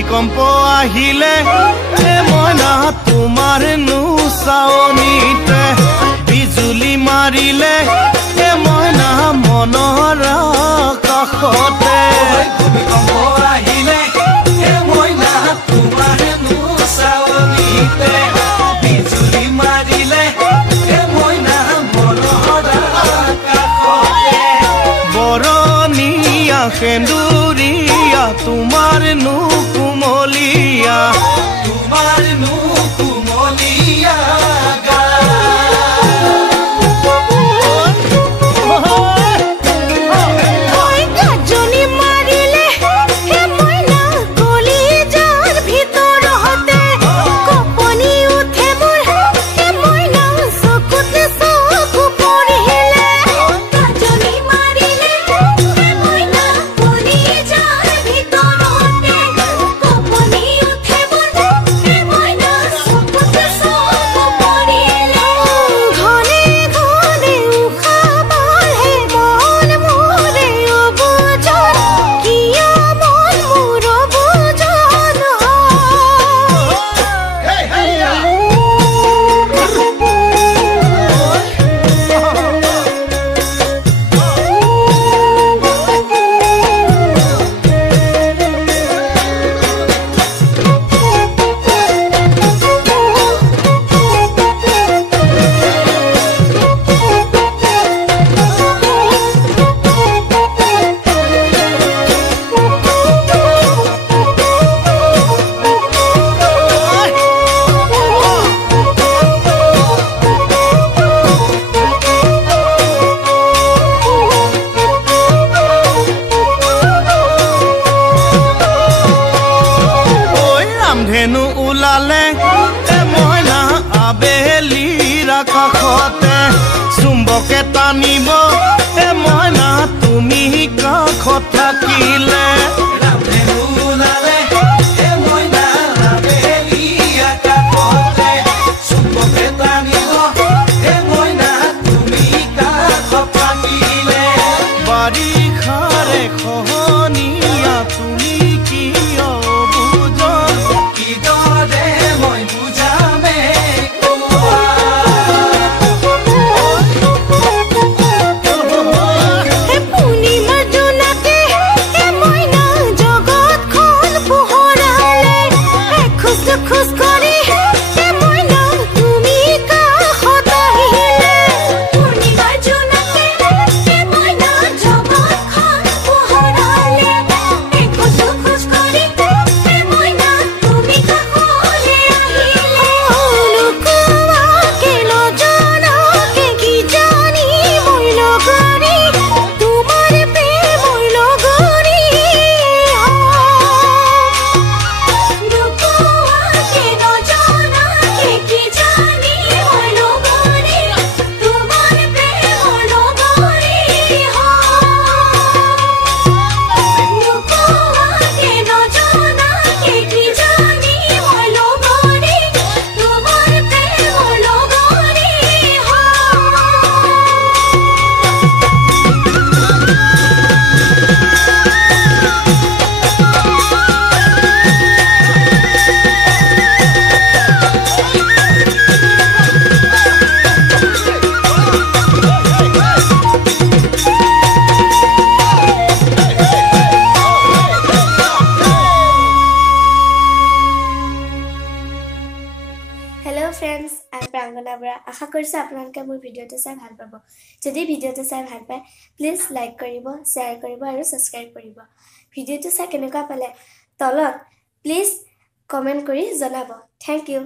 ভূমিকম্প আহিলে এ মইনা তোমাৰ নুচাৱনিতে বিজুলি মাৰিলে এ মইনা মনৰ কাষতে ভূমিকম্প আহিলে এ মইনা তোমাৰ নুচাৱনিতে বিজুলি মাৰিলে এ মইনা মনৰ কাষতে বৰণীয়া সেন্দুৰীয়া তোমাৰ নুকুমলীয়া চুম্বকে টানিব এ মইনা তুমি কাষত থাকিলে বাৰিষাৰে খহনীয়া তুমি কিয় বুজ কিদৰে মই বুজামে আশা কৰিছো আপোনালোকে মোৰ ভিডিঅটো চাই ভাল পাব যদি ভিডিঅটো চাই ভাল পায় প্লিজ লাইক কৰিব শ্বেয়াৰ কৰিব আৰু সাবস্ক্ৰাইব কৰিব ভিডিঅটো চাই কেনেকুৱা পালে তলত প্লিজ কমেন্ট কৰি জনাব থ্যাংক ইউ